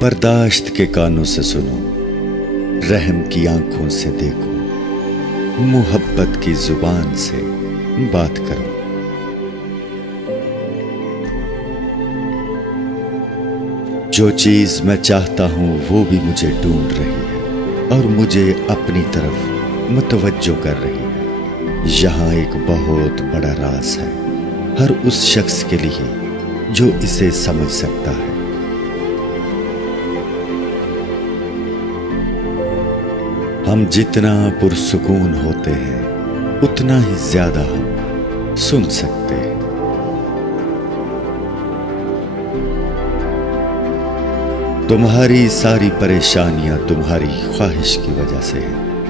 برداشت کے کانوں سے سنو، رحم کی آنکھوں سے دیکھو، محبت کی زبان سے بات کرو۔ جو چیز میں چاہتا ہوں وہ بھی مجھے ڈھونڈ رہی ہے اور مجھے اپنی طرف متوجہ کر رہی ہے۔ یہاں ایک بہت بڑا راز ہے، ہر اس شخص کے لیے جو اسے سمجھ سکتا ہے۔ ہم جتنا پرسکون ہوتے ہیں اتنا ہی زیادہ ہم سن سکتے ہیں۔ تمہاری ساری پریشانیاں تمہاری خواہش کی وجہ سے ہیں۔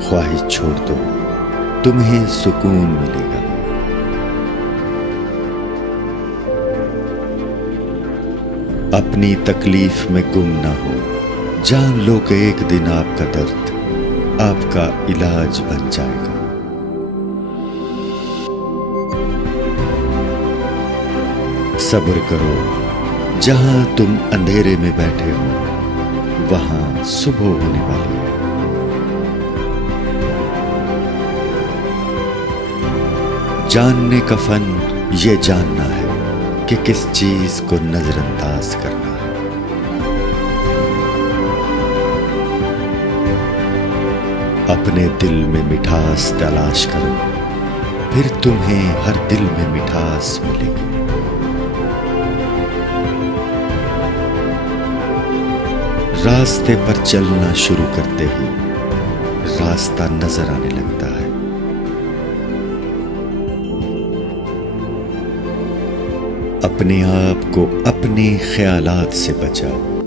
خواہش چھوڑ دو، تمہیں سکون ملے گا۔ اپنی تکلیف میں گم نہ ہو، جان لو کہ ایک دن آپ کا درد آپ کا علاج بن جائے گا۔ صبر کرو، جہاں تم اندھیرے میں بیٹھے ہو وہاں صبح ہونے والی ہے۔ جاننے کا فن یہ جاننا ہے کہ کس چیز کو نظر انداز کرنا ہے۔ اپنے دل میں مٹھاس تلاش کرو، پھر تمہیں ہر دل میں مٹھاس ملے گی۔ راستے پر چلنا شروع کرتے ہی راستہ نظر آنے لگتا ہے۔ اپنے آپ کو اپنے خیالات سے بچاؤ،